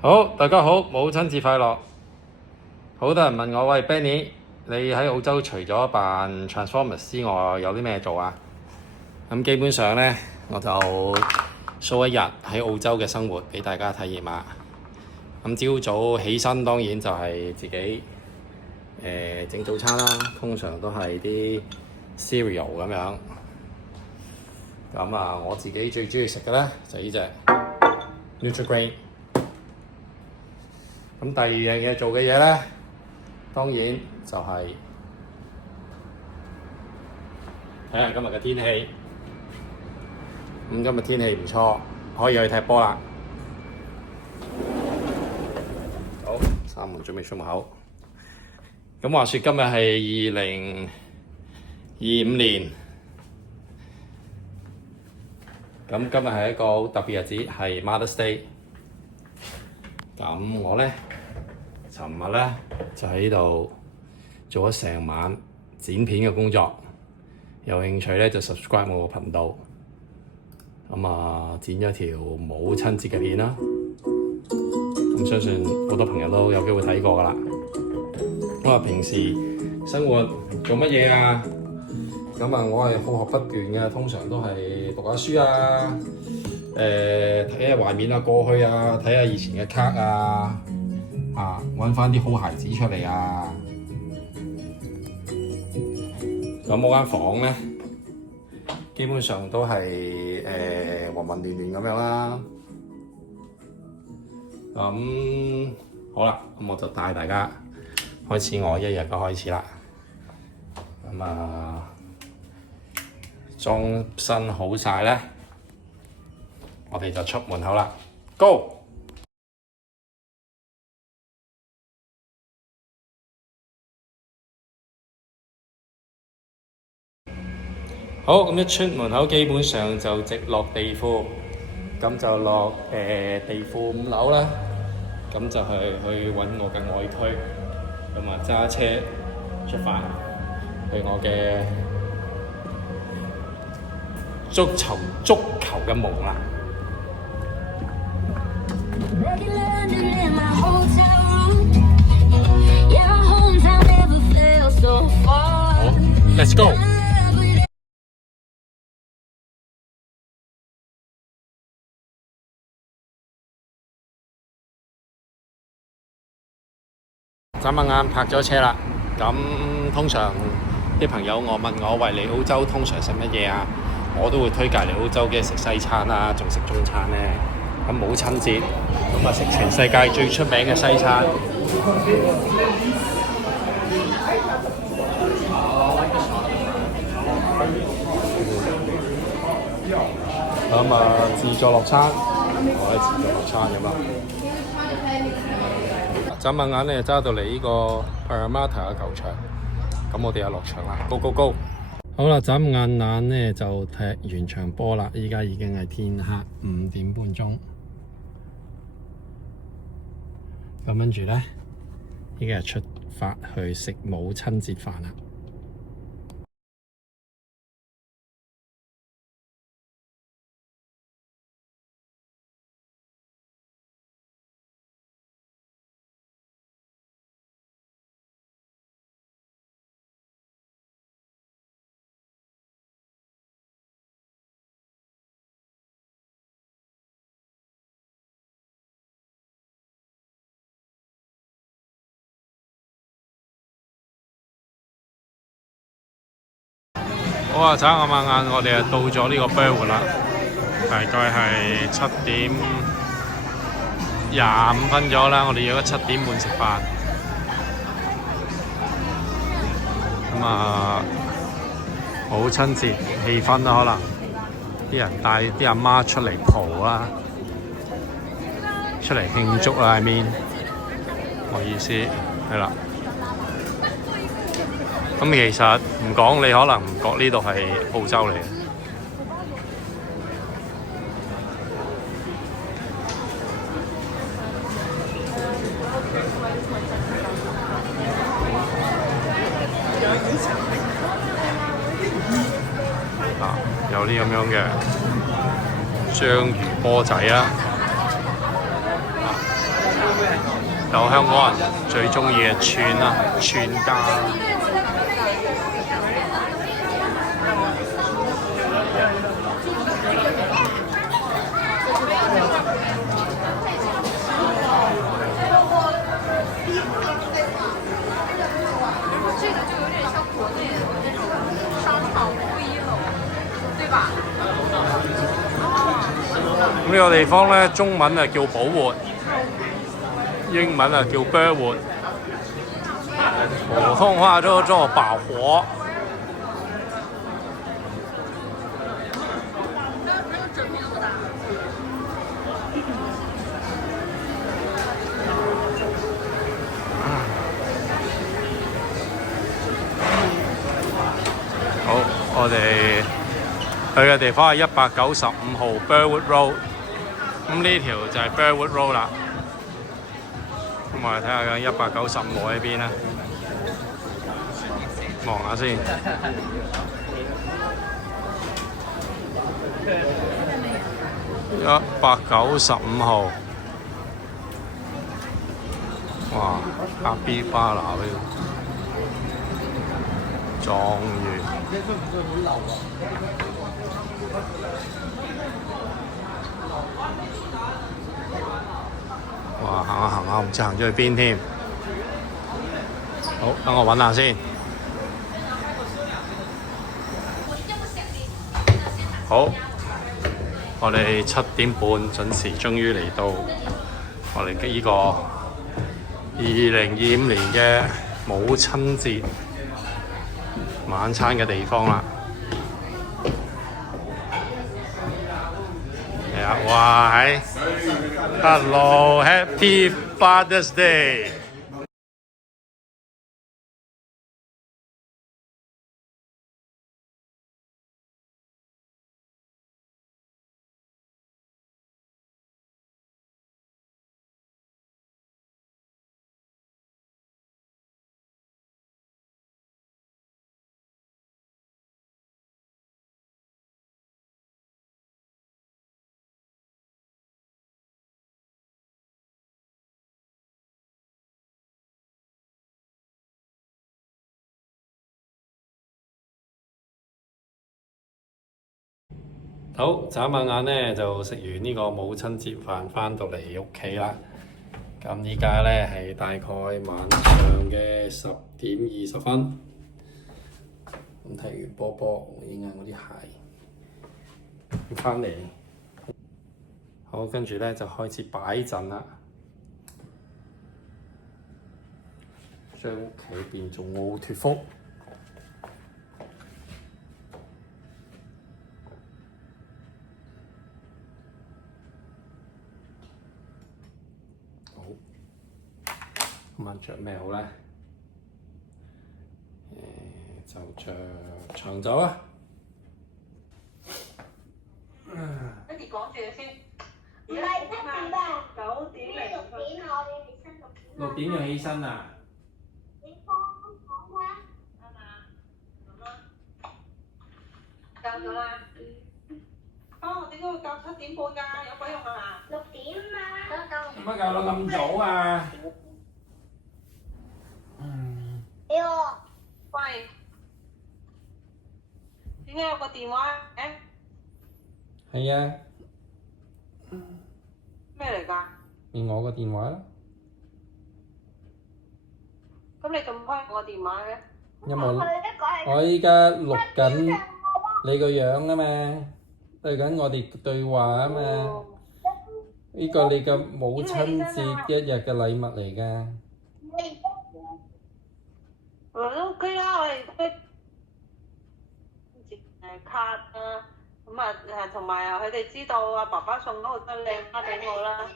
好，大家好，母親節快樂！好多人問我，喂 Benny，你喺澳洲除咗扮 Transformers 之外，有啲咩做啊？咁基本上呢，我就 show 一日喺澳洲嘅生活俾大家體驗下。咁朝早起身當然就係自己整早餐啦，通常都係啲 cereal 咁樣。咁啊，我自己最中意食嘅呢，就呢隻 Nutri-Grain。咁第二樣嘢做嘅嘢呢，當然就係睇下今日嘅天氣。咁今日天氣唔錯，可以去踢波啦。好，閂門準備出門口。咁話說今日係2025年，咁今日係一個好特別日子，係 Mother's Day。咁我呢，尋日呢，就喺度做咗成晚剪片嘅工作，有興趣呢，就 subscribe 我個頻道。咁啊，剪咗條母親節嘅片啦。咁相信好多朋友都有機會睇過㗎啦。咁啊，平時生活做乜嘢啊？咁啊，我係好學不斷嘅，通常都係讀下書啊。睇下懷緬下過去啊，睇下以前嘅卡啊，揾翻啲好孩子出嚟啊。咁我間房呢，基本上都係混混亂亂咁樣啦。咁好啦，咁我就帶大家開始我一日嘅開始啦。咁啊，裝身好晒呢，我哋就出門口啦 ，Go！ 好，咁一出門口基本上就直落地庫，咁就落地庫5樓啦，咁就係去揾我嘅外推，咁啊揸車出發去我嘅足球嘅夢啦。好 ，Let's go！ 眨下眼泊咗車啦。咁通常啲朋友問我，喂，嚟澳洲通常食乜嘢啊？我都會推介嚟澳洲嘅食西餐啦，仲食中餐呢。咁母親節，咁啊食全世界最出名嘅西餐。咁啊自助落餐，我係自助落餐咁啦。眨下眼咧，揸到嚟呢個 Parramatta 嘅球場，咁我哋又落場啦 ，Go Go Go！ 好啦，眨眼呢就踢完場波啦，依家已經係天黑5點半鐘，咁跟住呢，依家出發去食母親節飯啦。好啊！眨下眼，我哋到咗呢個 Burwood 啦，大概係7點25分咗啦。我哋約咗7點半食飯。咁啊，母親節氣氛啦，可能啲人帶啲阿媽出嚟蒲啦，出嚟慶祝啊！I mean，我意思係啦。咁其實唔講，你可能唔覺呢度係澳洲嚟嘅。有啲咁樣嘅章魚波仔啦，有香港人最中意嘅串啦，串家。呢個地方咧，中文啊叫寶活，英文啊叫 Burwood， 普通話都叫寶活。好，我哋去嘅地方係195號 Burwood Road。咁呢條就係 Burwood Road 啦。咁我哋睇下緊195號喺邊咧，望下先。195號，哇！卡比巴拿呢個狀元。哇！行下行下，唔知行咗去邊添。好，等我揾下先。好，我哋7點半準時，終於嚟到我哋嘅呢個2025年嘅母親節晚餐嘅地方啦。係啊，哇！係 Hello, Happy Father's Day！ 好，眨下眼咧就食完呢個母親節飯，翻到嚟屋企啦。咁依家咧係大概晚上嘅10點20分。咁睇完波波，影下我啲鞋。翻嚟，好，跟住咧就開始擺陣啦，將屋企變做奧脱福。咁啊，着咩好咧？就着長袖啊！跟住講住先。唔係7點吧9點6點我哋起身6點要起身啊！你幫我啦，啱嘛？咁啦，夠咗啦。哦，點解會夠7點半㗎？有鬼用啊6點嘛，夠。點解搞到咁早啊？俾我。喂，點解有個電話嘅？係啊，咩嚟㗎？係我個電話啦。咁你咁開我個電話嘅？因為我依家錄緊你個樣啊嘛，對緊我哋對話啊嘛。呢個你嘅母親節1日嘅禮物嚟㗎。OK 啦，我哋都卡啦，咁啊同埋佢哋知道阿爸爸送咗好多靚花俾我啦。